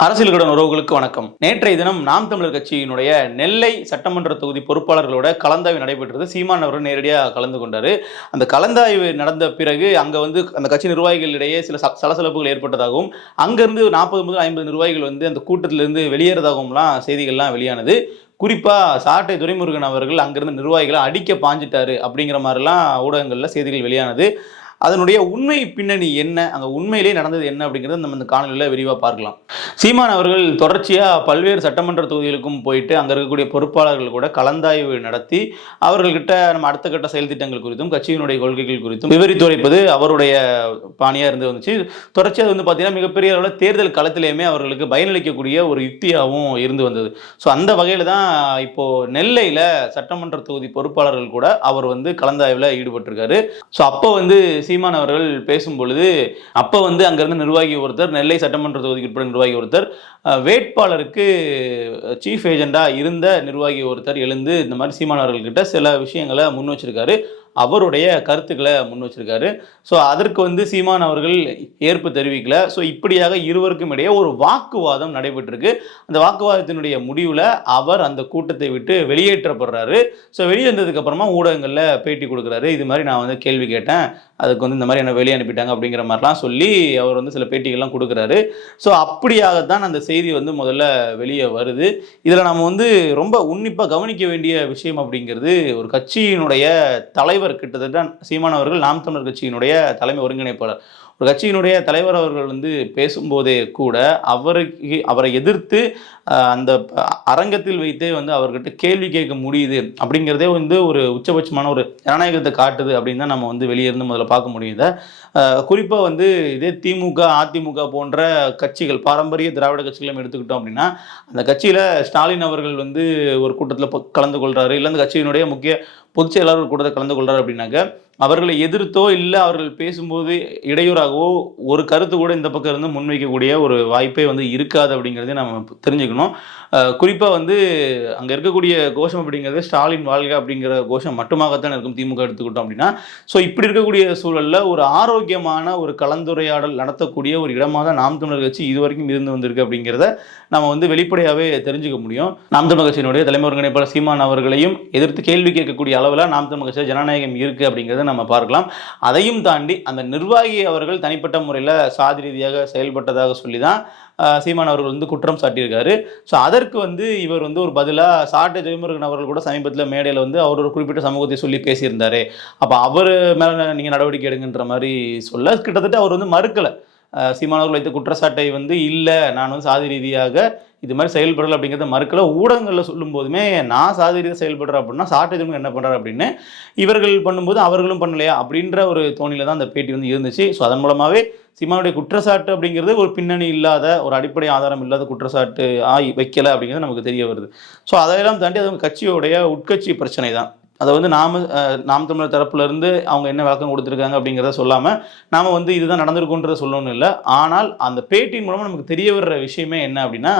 அரசியல் கடன் உறவுகளுக்கு வணக்கம். நேற்றைய தினம் நாம் தமிழர் கட்சியினுடைய நெல்லை சட்டமன்ற தொகுதி பொறுப்பாளர்களோட கலந்தாய்வு நடைபெற்றது. சீமான் அவர்கள் நேரடியாக கலந்து கொண்டார். அந்த கலந்தாய்வு நடந்த பிறகு அங்கே வந்து அந்த கட்சி நிர்வாகிகளிடையே சில ச- சலசலப்புகள் ஏற்பட்டதாகவும் அங்கேருந்து நாற்பது முதல் ஐம்பது நிர்வாகிகள் வந்து அந்த கூட்டத்திலிருந்து வெளியேறதாகவும்லாம் செய்திகள்லாம் வெளியானது. குறிப்பாக சாட்டை துரைமுருகன் அவர்கள் அங்கிருந்த நிர்வாகிகளை அடிக்க பாஞ்சிட்டாரு அப்படிங்கிற மாதிரிலாம் ஊடகங்களில் செய்திகள் வெளியானது. அதனுடைய உண்மை பின்னணி என்ன? அங்கே உண்மையிலே நடந்தது என்ன அப்படிங்கிறத நம்ம இந்த காணொலியில் விரிவாக பார்க்கலாம். சீமான் அவர்கள் தொடர்ச்சியாக பல்வேறு சட்டமன்ற தொகுதிகளுக்கும் போயிட்டு அங்கே இருக்கக்கூடிய பொறுப்பாளர்கள் கூட கலந்தாய்வு நடத்தி அவர்கள்கிட்ட நம்ம அடுத்த கட்ட செயல் திட்டங்கள் குறித்தும் கட்சியினுடைய கொள்கைகள் குறித்தும் விவரித்து உரைப்பது அவருடைய பாணியாக இருந்து வந்துச்சு. தொடர்ச்சியாக அது வந்து பார்த்தீங்கன்னா மிகப்பெரிய அளவில் தேர்தல் களத்திலேயுமே அவர்களுக்கு பயனளிக்கக்கூடிய ஒரு யுக்தியாகவும் இருந்து வந்தது. ஸோ அந்த வகையில் தான் இப்போது நெல்லையில் சட்டமன்ற தொகுதி பொறுப்பாளர்கள் கூட அவர் வந்து கலந்தாய்வில் ஈடுபட்டிருக்காரு. ஸோ அப்போ வந்து சீமான் அவர்கள் பேசும் பொழுது அப்போ வந்து அங்கேருந்து நிர்வாகி ஒருத்தர் நெல்லை சட்டமன்ற தொகுதிக்கு உட்பட நிர்வாகி ஒருத்தர் வேட்பாளருக்கு சீஃப் ஏஜெண்டாக இருந்த நிர்வாகி ஒருத்தர் எழுந்து இந்த மாதிரி சீமான் அவர்கள்கிட்ட சில விஷயங்களை முன் வச்சிருக்காரு. அவருடைய கருத்துக்களை முன் வச்சிருக்காரு. ஸோ அதற்கு வந்து சீமான் அவர்கள் ஏற்பு தெரிவிக்கல. ஸோ இப்படியாக இருவருக்கும் இடையே ஒரு வாக்குவாதம் நடைபெற்றிருக்கு. அந்த வாக்குவாதத்தினுடைய முடிவில் அவர் அந்த கூட்டத்தை விட்டு வெளியேற்றப்படுறாரு. ஸோ வெளியே வந்ததுக்கு அப்புறமா ஊடகங்களில் பேட்டி கொடுக்குறாரு. இது மாதிரி நான் வந்து கேள்வி கேட்டேன். அதுக்கு வந்து இந்த மாதிரி என்ன வெளியே அனுப்பிட்டாங்க அப்படிங்கிற மாதிரிலாம் சொல்லி அவர் வந்து சில பேட்டிகள்லாம் கொடுக்குறாரு. ஸோ அப்படியாகத்தான் அந்த செய்தி வந்து முதல்ல வெளியே வருது. இதில் நம்ம வந்து ரொம்ப உன்னிப்பாக கவனிக்க வேண்டிய விஷயம் அப்படிங்கிறது ஒரு கட்சியினுடைய தலைவர் கிட்டத்தட்ட சீமான் அவர்கள் நாம் தமிழர் கட்சியினுடைய தலைமை ஒருங்கிணைப்பாளர். ஒரு கட்சியினுடைய தலைவர் அவர்கள் வந்து பேசும்போதே கூட அவருக்கு அவரை எதிர்த்து அந்த அரங்கத்தில் வைத்தே வந்து அவர்கிட்ட கேள்வி கேட்க முடியுது அப்படிங்கிறதே வந்து ஒரு உச்சபட்சமான ஒரு ஜனநாயகத்தை காட்டுது அப்படின்னு தான் நம்ம வந்து வெளியே இருந்து முதல்ல பார்க்க முடியுது குறிப்பாக வந்து இதே திமுக அதிமுக போன்ற கட்சிகள் பாரம்பரிய திராவிட கட்சிகளும் எடுத்துக்கிட்டோம் அப்படின்னா அந்த கட்சியில் ஸ்டாலின் அவர்கள் வந்து ஒரு கூட்டத்தில் கலந்து கொள்கிறாரு இல்லை அந்த கட்சியினுடைய முக்கிய பொதுச் செயலாளர் கூட்டத்தில் கலந்து கொள்றாரு அப்படின்னாக்க அவர்களை எதிர்த்தோ இல்லை அவர்கள் பேசும்போது இடையூறாகவோ ஒரு கருத்து கூட இந்த பக்கம் இருந்து முன்வைக்கக்கூடிய ஒரு வாய்ப்பே வந்து இருக்காது அப்படிங்கிறதே நம்ம தெரிஞ்சுக்கணும். குறிப்பாக வந்து அங்கே இருக்கக்கூடிய கோஷம் அப்படிங்கிறது ஸ்டாலின் வாழ்க அப்படிங்கிற கோஷம் மட்டுமாகத்தான் இருக்கும் திமுக எடுத்துக்கிட்டோம் அப்படின்னா. ஸோ இப்படி இருக்கக்கூடிய சூழலில் ஒரு ஆரோக்கியமான ஒரு கலந்துரையாடல் நடத்தக்கூடிய ஒரு இடமாக தான் நாம் தமிழர் கட்சி இது வரைக்கும் இருந்து வந்திருக்கு அப்படிங்கிறத நம்ம வந்து வெளிப்படையாகவே தெரிஞ்சுக்க முடியும். நாம் தமிழர் கட்சியினுடைய தலைமை ஒருங்கிணைப்பாளர் சீமான் அவர்களையும் எதிர்த்து கேள்வி கேட்கக்கூடிய அளவில் நாம் தமிழர் கட்சியில் ஜனநாயகம் இருக்குது அப்படிங்கிறத நம்ம பார்க்கலாம். அதையும் தாண்டி அந்த நிர்வாகி அவர்கள் தனிப்பட்ட முறையில் சாதி ரீதியாக செயல்பட்டதாக சொல்லி தான் சீமான் அவர்கள் வந்து குற்றம் சாட்டியிருக்காரு. ஸோ அதற்கு வந்து இவர் வந்து ஒரு பதிலாக சாட்டை ஜெயமுருகன் அவர்கள் கூட சமீபத்தில் மேடையில் வந்து அவர் ஒரு குறிப்பிட்ட சமூகத்தை சொல்லி பேசியிருந்தாரு. அப்போ அவர் மேலே நீங்கள் நடவடிக்கை எடுங்கன்ற மாதிரி சொல்ல கிட்டத்தட்ட அவர் வந்து மறுக்கலை. சீமானவர்கள் வைத்த குற்றச்சாட்டை வந்து இல்லை நான் வந்து சாதி ரீதியாக இது மாதிரி செயல்படலை அப்படிங்கிறத மறுக்கல. ஊடகங்களில் சொல்லும் போதுமே நான் சாதி ரீதியாக செயல்படுறேன் அப்படின்னா சாட்டை ஜெயமுருகன் என்ன பண்ணுறாரு அப்படின்னு இவர்கள் பண்ணும்போது அவர்களும் பண்ணலையா அப்படின்ற ஒரு தோணியில் தான் அந்த பேட்டி வந்து இருந்துச்சு. ஸோ அதன் மூலமாகவே சீமானுடைய குற்றச்சாட்டு அப்படிங்கிறது ஒரு பின்னணி இல்லாத ஒரு அடிப்படை ஆதாரம் இல்லாத குற்றச்சாட்டு ஆகி வைக்கல அப்படிங்கிறது நமக்கு தெரிய வருது. ஸோ அதையெல்லாம் தாண்டி அது கட்சியோடைய உட்கட்சி பிரச்சனை தான். அதை வந்து நாம நாம் தமிழர் தரப்புல இருந்து அவங்க என்ன விளக்கம் கொடுத்துருக்காங்க அப்படிங்கிறத சொல்லாமல் நாம வந்து இதுதான் நடந்திருக்குன்றத சொல்லணும்னு இல்லை. ஆனால் அந்த பேட்டியின் மூலமாக நமக்கு தெரிய வர்ற விஷயமே என்ன அப்படின்னா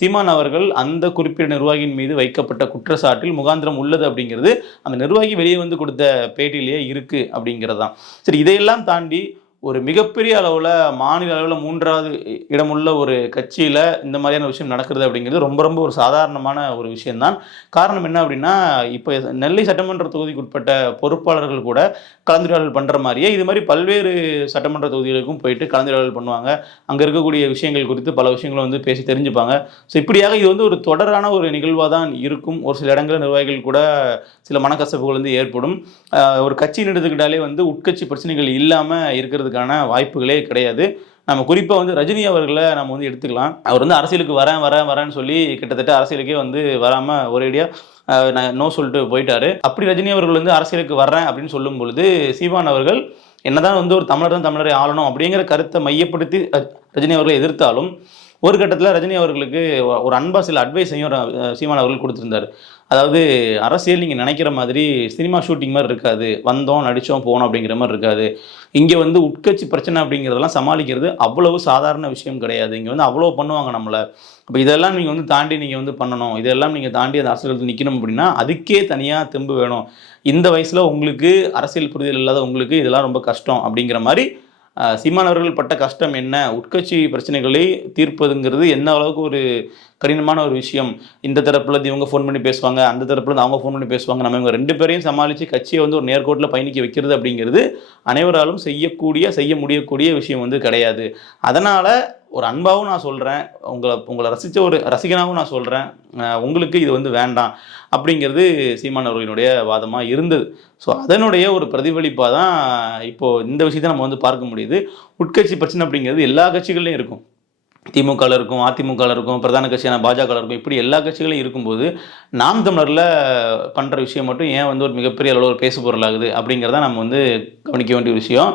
சீமான் அவர்கள் அந்த குறிப்பிட்ட நிர்வாகியின் மீது வைக்கப்பட்ட குற்றச்சாட்டில் முகாந்திரம் உள்ளது அப்படிங்கிறது அந்த நிர்வாகி வெளியே வந்து கொடுத்த பேட்டியிலேயே இருக்கு அப்படிங்கிறது தான் சரி இதையெல்லாம் தாண்டி ஒரு மிகப்பெரிய அளவில் மாநில அளவில் மூன்றாவது இடமுள்ள ஒரு கட்சியில் இந்த மாதிரியான விஷயம் நடக்கிறது அப்படிங்கிறது ரொம்ப ரொம்ப ஒரு சாதாரணமான ஒரு விஷயம்தான். காரணம் என்ன அப்படின்னா இப்போ நெல்லை சட்டமன்ற தொகுதிக்கு உட்பட்ட பொறுப்பாளர்கள் கூட கலந்துரையாடல் பண்ணுற மாதிரியே இது மாதிரி பல்வேறு சட்டமன்ற தொகுதிகளுக்கும் போயிட்டு கலந்துரையாடல் பண்ணுவாங்க. அங்கே இருக்கக்கூடிய விஷயங்கள் குறித்து பல விஷயங்களை வந்து பேசி தெரிஞ்சுப்பாங்க. ஸோ இப்படியாக இது வந்து ஒரு தொடரான ஒரு நிகழ்வாக தான் இருக்கும். ஒரு சில இடங்களில் நிர்வாகிகள் கூட சில மனக்கசப்புகள் வந்து ஏற்படும். ஒரு கட்சின்னு எடுத்துக்கிட்டாலே வந்து உட்கட்சி பிரச்சனைகள் இல்லாமல் பண்ணுறதுக்கான வாய்ப்புகளே கிடையாது. நம்ம குறிப்பாக வந்து ரஜினி அவர்களை நம்ம வந்து எடுத்துக்கலாம். அவர் வந்து அரசியலுக்கு வரேன் வரேன் வரேன்னு சொல்லி கிட்டத்தட்ட அரசியலுக்கே வந்து வராமல் ஒரேடியாக நான் நோ சொல்லிட்டு போயிட்டாரு. அப்படி ரஜினி அவர்கள் வந்து அரசியலுக்கு வர்றேன் அப்படின்னு சொல்லும் பொழுது சீமான் அவர்கள் என்னதான் வந்து ஒரு தமிழர் தான் தமிழரை ஆளணும் அப்படிங்கிற கருத்தை மையப்படுத்தி ரஜினி அவர்களை எதிர்த்தாலும் ஒரு கட்டத்தில் ரஜினி அவர்களுக்கு ஒரு அன்பா சில அட்வைஸையும் சீமான் அவர்கள் கொடுத்துருந்தாரு. அதாவது அரசியல் நீங்கள் நினைக்கிற மாதிரி சினிமா ஷூட்டிங் மாதிரி இருக்காது. வந்தோம் நடித்தோம் போனோம் அப்படிங்கிற மாதிரி இருக்காது. இங்கே வந்து உட்கட்சி பிரச்சனை அப்படிங்கிறதெல்லாம் சமாளிக்கிறது அவ்வளவு சாதாரண விஷயம் கிடையாது. இங்கே வந்து அவ்வளோ பண்ணுவாங்க நம்மளை. அப்போ இதெல்லாம் நீங்கள் வந்து தாண்டி நீங்கள் வந்து பண்ணணும். இதெல்லாம் நீங்கள் தாண்டி அந்த அரசியல் நிற்கணும் அப்படின்னா அதுக்கே தனியாக தெம்பு வேணும். இந்த வயசில் உங்களுக்கு அரசியல் புரிதல் இல்லாத உங்களுக்கு இதெல்லாம் ரொம்ப கஷ்டம் அப்படிங்கிற மாதிரி சீமானவர்கள் பட்ட கஷ்டம் என்ன? உட்கட்சி பிரச்சனைகளை தீர்ப்பதுங்கிறது என்ன அளவுக்கு ஒரு கடினமான ஒரு விஷயம்? இந்த தரப்புல இவங்க ஃபோன் பண்ணி பேசுவாங்க அந்த தரப்புல இருந்து அவங்க ஃபோன் பண்ணி பேசுவாங்க. நம்ம இவங்க ரெண்டு பேரையும் சமாளித்து கட்சியை வந்து ஒரு நேர்கோட்டில் பயணிக்க வைக்கிறது அப்படிங்கிறது அனைவராலும் செய்யக்கூடிய செய்ய முடியக்கூடிய விஷயம் வந்து கிடையாது. அதனால் ஒரு அன்பாகவும் நான் சொல்கிறேன் உங்களை உங்களை ரசித்த ஒரு ரசிகனாகவும் நான் சொல்கிறேன் உங்களுக்கு இது வந்து வேண்டாம் அப்படிங்கிறது சீமான் அவர்களினுடைய வாதமாக இருந்தது. ஸோ அதனுடைய ஒரு பிரதிபலிப்பாக தான் இப்போது இந்த விஷயத்தை நம்ம வந்து பார்க்க முடியுது. உட்கட்சி பிரச்சனை அப்படிங்கிறது எல்லா கட்சிகள்லையும் இருக்கும். திமுகவில் இருக்கும் அதிமுகவில் இருக்கும் பிரதான கட்சியான பாஜக இருக்கும் இப்படி எல்லா கட்சிகளும் இருக்கும்போது நாம் தமிழரில் பண்ணுற விஷயம் மட்டும் ஏன் வந்து ஒரு மிகப்பெரிய அளவில் ஒரு பேசு பொருளாகுது அப்படிங்கிறத நம்ம வந்து கவனிக்க வேண்டிய விஷயம்.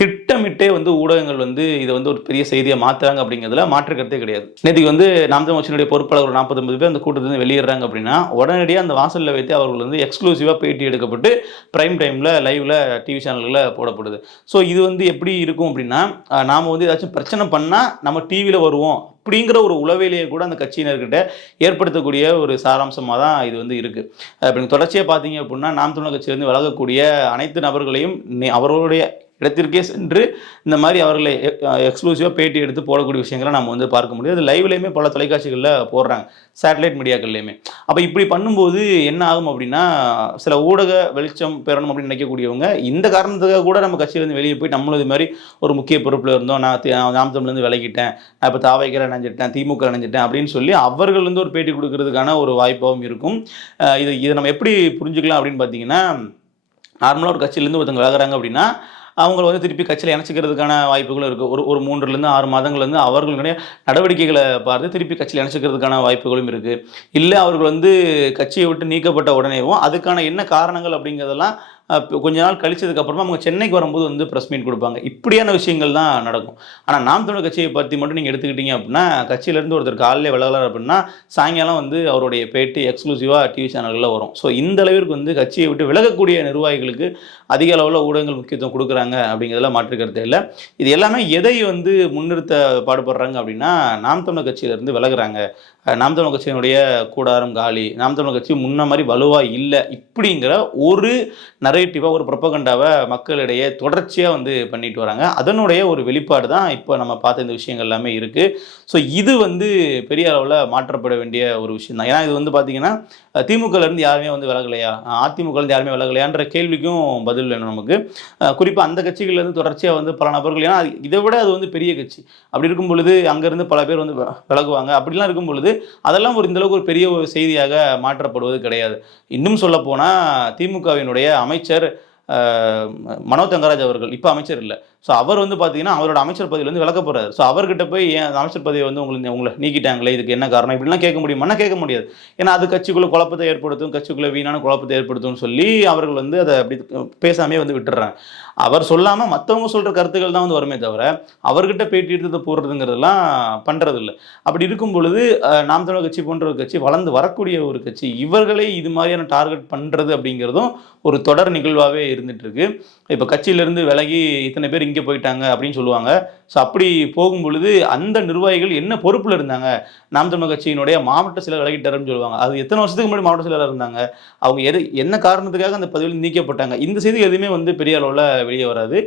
திட்டமிட்டே வந்து ஊடகங்கள் வந்து இதை வந்து ஒரு பெரிய செய்தியை மாற்றுறாங்க அப்படிங்கிறதுல மாற்றுக்கிறதே கிடையாது. நேற்றுக்கு வந்து நாம் தமிழ் கட்சியினுடைய பொறுப்பாளர் ஒரு நாற்பத்தொம்பது பேர் அந்த கூட்டத்திலிருந்து வெளியேறாங்க அப்படின்னா உடனடியாக அந்த வாசலில் வைத்து அவர்கள் வந்து எக்ஸ்க்ளூசிவாக பேட்டி எடுக்கப்பட்டு ப்ரைம் டைமில் லைவில் டிவி சேனல்களில் போடப்படுது. ஸோ இது வந்து எப்படி இருக்கும் அப்படின்னா நாம் வந்து ஏதாச்சும் பிரச்சனை பண்ணால் நம்ம டிவி டிவியில் வருவோம் அப்படிங்கிற ஒரு உளவிலேயே கூட அந்த கட்சியினர்கிட்ட ஏற்படுத்தக்கூடிய ஒரு சாராம்சமாக தான் இது வந்து இருக்குது இப்போ நீங்கள் தொடர்ச்சியாக பார்த்தீங்க அப்படின்னா நாம் தமிழர் கட்சியிலேருந்து விலகக்கூடிய அனைத்து நபர்களையும் அவர்களுடைய இடத்திற்கே சென்று இந்த மாதிரி அவர்களை எக்ஸ்க்ளூசிவாக பேட்டி எடுத்து போடக்கூடிய விஷயங்களை நம்ம வந்து பார்க்க முடியும். அது லைவ்லேயுமே பல தொலைக்காட்சிகளில் போடுறாங்க சேட்டலைட் மீடியாக்கள்லேயுமே. அப்போ இப்படி பண்ணும்போது என்ன ஆகும் அப்படின்னா சில ஊடக வெளிச்சம் பெறணும் அப்படின்னு நினைக்கக்கூடியவங்க இந்த காரணத்துக்காக கூட நம்ம கட்சியிலேருந்து வெளியே போய் நம்மளும் இது மாதிரி ஒரு முக்கிய பொறுப்பில் இருந்தோம். நான் தி- நாம் தமிழ்லேருந்து விலகிட்டேன். நான் இப்போ தாவைக்கிற நினைஞ்சிட்டேன் திமுக நினைஞ்சிட்டேன் அப்படின்னு சொல்லி அவர்கள் வந்து ஒரு பேட்டி கொடுக்கறதுக்கான ஒரு வாய்ப்பாகவும் இருக்கும். இது இதை நம்ம எப்படி புரிஞ்சுக்கலாம் அப்படின்னு பார்த்தீங்கன்னா நார்மலாக ஒரு கட்சியிலேருந்து ஒருத்தவங்க விலகிறாங்க அப்படின்னா அவங்கள வந்து திருப்பி கட்சியில் இணைச்சிக்கிறதுக்கான வாய்ப்புகளும் இருக்குது ஒரு ஒரு மூன்றுலேருந்து ஆறு மாதங்கள்லேருந்து அவர்களுடைய நடவடிக்கைகளை பார்த்து திருப்பி கட்சியில் இணைச்சிக்கிறதுக்கான வாய்ப்புகளும் இருக்குது இல்லை அவர்கள் வந்து கட்சியை விட்டு நீக்கப்பட்ட உடனேவும் அதுக்கான என்ன காரணங்கள் அப்படிங்கிறதெல்லாம் கொஞ்ச நாள் கழிச்சதுக்கு அப்புறமா அவங்க சென்னைக்கு வரும்போது வந்து ப்ரெஸ் மீட் கொடுப்பாங்க. இப்படியான விஷயங்கள் தான் நடக்கும். ஆனால் நாம் தமிழர் கட்சியை பற்றி மட்டும் நீங்கள் எடுத்துக்கிட்டீங்க அப்படின்னா கட்சியிலேருந்து ஒருத்தர் காலையில் விலகலார் அப்படின்னா சாயங்காலம் வந்து அவருடைய பேட்டி எக்ஸ்க்ளூசிவாக டிவி சேனல்களில் வரும். ஸோ இந்த அளவிற்கு வந்து கட்சியை விட்டு விலகக்கூடிய நிர்வாகிகளுக்கு அதிக அளவில் ஊடகங்கள் முக்கியத்துவம் கொடுக்குறாங்க அப்படிங்கிறதுல மாற்று இல்லை. இது எல்லாமே எதை வந்து முன்னிறுத்த பாடுபடுறாங்க அப்படின்னா நாம் தமிழர் கட்சியிலேருந்து விலகுறாங்க. நாம் கட்சியினுடைய கூடாரம் காலி நாம் கட்சி முன்ன மாதிரி வலுவாக இல்லை இப்படிங்கிற ஒரு நரேட்டிவாக ஒரு ப்ரொப்பகண்டாவை மக்களிடையே தொடர்ச்சியாக வந்து பண்ணிட்டு வராங்க. அதனுடைய ஒரு வெளிப்பாடு தான் இப்போ நம்ம பார்த்த இந்த விஷயங்கள் எல்லாமே இருக்குது ஸோ இது வந்து பெரிய அளவில் மாற்றப்பட வேண்டிய ஒரு விஷயம் தான். ஏன்னா இது வந்து பார்த்திங்கன்னா திமுகலேருந்து யாருமே வந்து விலகலையா? அதிமுகலேருந்து யாருமே விலகலையான்ற கேள்விக்கும் பதில் வேணும் நமக்கு. குறிப்பாக அந்த கட்சிகள்லேருந்து தொடர்ச்சியாக வந்து பல நபர்கள் ஏன்னா இதை விட அது வந்து பெரிய கட்சி. அப்படி இருக்கும் பொழுது அங்கேருந்து பல பேர் வந்து விலகுவாங்க. அப்படிலாம் இருக்கும் பொழுது அதெல்லாம் ஒரு இந்தளவுக்கு ஒரு பெரிய ஒரு செய்தியாக மாற்றப்படுவது கிடையாது. இன்னும் சொல்லப்போனால் திமுகவினுடைய அமைச்சர் மனோ தங்கராஜ் அவர்கள் இப்போ அமைச்சர் இல்லை. ஸோ அவர் வந்து பார்த்தீங்கன்னா அவரோட அமைச்சர் பதவியில் வந்து விளக்க போறாரு. ஸோ அவர்கிட்ட போய் ஏன் அமைச்சர் பதவியை வந்து உங்களுக்கு உங்களை நீக்கிட்டாங்களே? இதுக்கு என்ன காரணம்? இப்படிலாம் கேட்க முடியுமானா கேட்க முடியாது. ஏன்னா அது கட்சிக்குள்ளே குழப்பத்தை ஏற்படுத்தும் கட்சிக்குள்ளே வீணான குழப்பத்தை ஏற்படுத்தும்னு சொல்லி அவர்கள் வந்து அதை அப்படி பேசாமே வந்து விட்டுறாங்க. அவர் சொல்லாமல் மற்றவங்க சொல்கிற கருத்துக்கள் தான் வந்து வருமே தவிர அவர்கிட்ட பேட்டி எடுத்து போடுறதுங்கிறதெல்லாம் பண்ணுறதில்ல அப்படி இருக்கும் பொழுது நாம் தமிழர் கட்சி போன்ற ஒரு கட்சி வளர்ந்து வரக்கூடிய ஒரு கட்சி இவர்களை இது மாதிரியான டார்கெட் பண்ணுறது அப்படிங்கிறதும் ஒரு தொடர் நிகழ்வாகவே இருந்துகிட்ருக்கு இப்போ கட்சியிலேருந்து விலகி இத்தனை பேர் இங்கே போயிட்டாங்க அப்படின்னு சொல்லுவாங்க. ஸோ அப்படி போகும் பொழுது அந்த நிர்வாகிகள் என்ன பொறுப்பில் இருந்தாங்க? நாம் தமிழ் கட்சியினுடைய மாவட்ட சிலர் விலகிட்டாருன்னு சொல்லுவாங்க. அது எத்தனை வருஷத்துக்கு முன்னாடி மாவட்ட சிலராக இருந்தாங்க? அவங்க எது என்ன காரணத்துக்காக அந்த பதவியில் நீக்கப்பட்டாங்க? இந்த செய்தி எதுவுமே வந்து பெரிய அளவில் வெளியே வராது.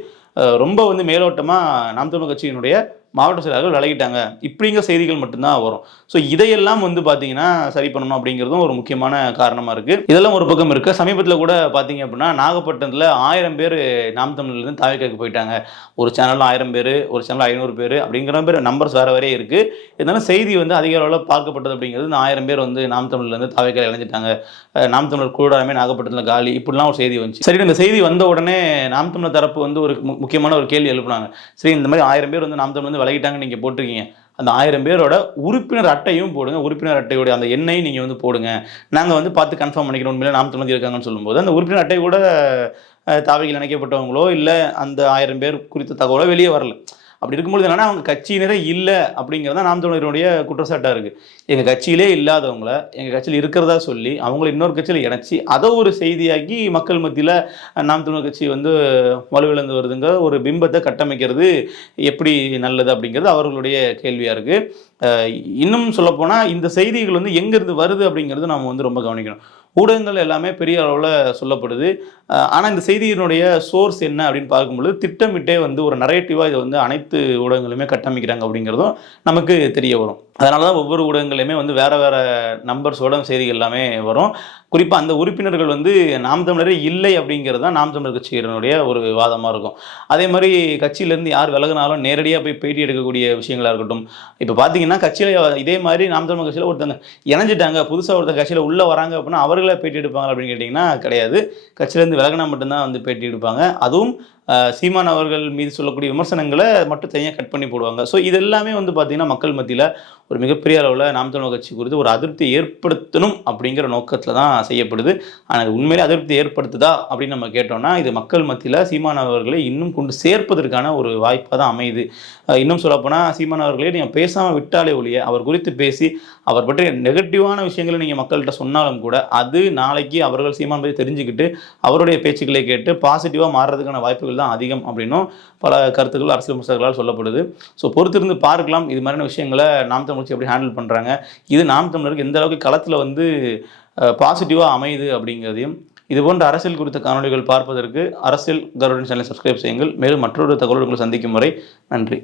ரொம்ப வந்து மேலோட்டமாக நாம் தமிழ் கட்சியினுடைய மாவட்ட செயலாளர்கள் விலகிட்டாங்க. இப்படிங்கிற செய்திகள் மட்டும்தான் வரும். ஸோ இதையெல்லாம் வந்து பார்த்தீங்கன்னா சரி பண்ணணும் அப்படிங்கிறதும் ஒரு முக்கியமான காரணமாக இருக்குது இதெல்லாம் ஒரு பக்கம் இருக்குது சமீபத்தில் கூட பார்த்தீங்க அப்படின்னா நாகப்பட்டினத்தில் ஆயிரம் பேர் நாம் தமிழ்லேருந்து தாவிக்காக்கு போயிட்டாங்க. ஒரு சேனலில் ஆயிரம் பேர் ஒரு சேனல் ஐநூறு பேர் அப்படிங்கிற பேர் நம்பர்ஸ் வேறு வேறே இருக்குது இருந்தாலும் செய்தி வந்து அதிக அளவில் பார்க்கப்பட்டது அப்படிங்கிறது இந்த ஆயிரம் பேர் வந்து நாம் தமிழ்லேருந்து தாவிக்கால் இழந்துட்டாங்க நாம் தமிழர் கூடாமே நாகப்பட்டினத்தில் காலி. இப்படிலாம் ஒரு செய்தி வந்துச்சு. சரி இந்த செய்தி வந்த உடனே நாம் தமிழர் தரப்பு வந்து ஒரு மு- முக்கியமான ஒரு கேள்வி எழுப்புனாங்க. சரி இந்த மாதிரி ஆயிரம் பேர் வந்து நாம் தமிழ் வந்து விலகிட்டாங்க நீங்கள் போட்டிருக்கீங்க. அந்த ஆயிரம் பேரோட உறுப்பினர் அட்டையும் போடுங்க. உறுப்பினர் அட்டையோட அந்த எண்ணையும் நீங்கள் வந்து போடுங்க. நாங்கள் வந்து பார்த்து கன்ஃபார்ம் பண்ணிக்கிறோம். உண்மையில நாம் தமிழ் இருக்காங்கன்னு சொல்லும்போது அந்த உறுப்பினர் அட்டை கூட தாவைகள் இணைக்கப்பட்டவங்களோ இல்லை அந்த ஆயிரம் பேர் குறித்த தகவலோ வெளியே வரல. அப்படி இருக்கும்பொழுது என்னன்னா அவங்க கட்சியினரே இல்லை அப்படிங்கிறத நாம் தமிழருடைய குற்றச்சாட்டாக இருக்குது எங்கள் கட்சியிலே இல்லாதவங்கள எங்கள் கட்சியில் இருக்கிறதா சொல்லி அவங்கள இன்னொரு கட்சியில் இணைச்சி அதை ஒரு செய்தியாக்கி மக்கள் மத்தியில் நாம் தமிழர் கட்சி வந்து வலுவிழந்து வருதுங்க. ஒரு பிம்பத்தை கட்டமைக்கிறது எப்படி நல்லது அப்படிங்கிறது அவர்களுடைய கேள்வியாக இருக்குது இன்னும் சொல்லப்போனால் இந்த செய்திகள் வந்து எங்கேருந்து வருது அப்படிங்கிறது நம்ம வந்து ரொம்ப கவனிக்கணும். ஊடகங்கள் எல்லாமே பெரிய அளவில் சொல்லப்படுது. ஆனால் இந்த செய்தியினுடைய சோர்ஸ் என்ன அப்படின்னு பார்க்கும்பொழுது திட்டமிட்டே வந்து ஒரு நரேட்டிவாக இதை வந்து அனைத்து ஊடகங்களுமே கட்டமைக்கிறாங்க அப்படிங்கிறதும் நமக்கு தெரிய வரும். அதனால தான் ஒவ்வொரு ஊடகங்களையுமே வந்து வேறு வேறு நம்பர்ஸோட செய்திகள் எல்லாமே வரும். குறிப்பாக அந்த உறுப்பினர்கள் வந்து நாம் தமிழரே இல்லை அப்படிங்கிறது தான் நாம் தமிழர் கட்சியினுடைய ஒரு வாதமாக இருக்கும். அதே மாதிரி கட்சியிலேருந்து யார் விலகினாலும் நேரடியாக போய் பேட்டி எடுக்கக்கூடிய விஷயங்களாக இருக்கட்டும். இப்போ பார்த்தீங்கன்னா கட்சியில் இதே மாதிரி நாம் தமிழர் கட்சியில் ஒருத்தங்க இணைஞ்சிட்டாங்க புதுசாக ஒருத்தர் கட்சியில் உள்ளே வராங்க அப்படின்னா அவர்களே பேட்டி எடுப்பாங்க அப்படின்னு கேட்டிங்கன்னா கிடையாது. கட்சியிலேருந்து விலகினா மட்டும்தான் வந்து பேட்டி எடுப்பாங்க. அதுவும் சீமான் அவர்கள் மீது சொல்லக்கூடிய விமர்சனங்களை மட்டும் தனியாக கட் பண்ணி போடுவாங்க. ஸோ இது எல்லாமே வந்து பார்த்திங்கன்னா மக்கள் மத்தியில் ஒரு மிகப்பெரிய அளவில் நாம் தமிழர் கட்சி குறித்து ஒரு அதிருப்தி ஏற்படுத்தணும் அப்படிங்கிற நோக்கத்தில் தான் செய்யப்படுது. ஆனால் அது உண்மையிலே அதிருப்தி ஏற்படுத்துதா அப்படின்னு நம்ம கேட்டோம்னா இது மக்கள் மத்தியில் சீமான் அவர்களை இன்னும் கொண்டு சேர்ப்பதற்கான ஒரு வாய்ப்பாக தான் அமையுது. இன்னும் சொல்லப்போனால் சீமான் அவர்களே நீங்கள் பேசாமல் விட்டாலே ஒழிய அவர் குறித்து பேசி அவர் பற்றிய நெகட்டிவான விஷயங்களை நீங்கள் மக்கள்கிட்ட சொன்னாலும் கூட அது நாளைக்கு அவர்கள் சீமான் பற்றி தெரிஞ்சுக்கிட்டு அவருடைய பேச்சுக்களை கேட்டு பாசிட்டிவாக மாறுறதுக்கான வாய்ப்புகள் தான் அதிகம் அப்படின்னும் பல கருத்துக்கள் அரசியல் விமர்சகர்களால் சொல்லப்படுது. ஸோ பொறுத்திருந்து பார்க்கலாம். இது மாதிரியான விஷயங்களை நாம் தமிழ்ச்சி எப்படி ஹேண்டில் பண்ணுறாங்க இது நாம் தமிழருக்கு எந்த அளவுக்கு களத்தில் வந்து பாசிட்டிவாக அமையுது அப்படிங்கிறதையும் இது போன்ற அரசியல் குறித்த காணொளிகள் பார்ப்பதற்கு அரசியல் கருடன் சேனலை சப்ஸ்கிரைப் செய்யுங்கள். மேலும் மற்றொரு தகவல்களை சந்திக்கும் வரை நன்றி.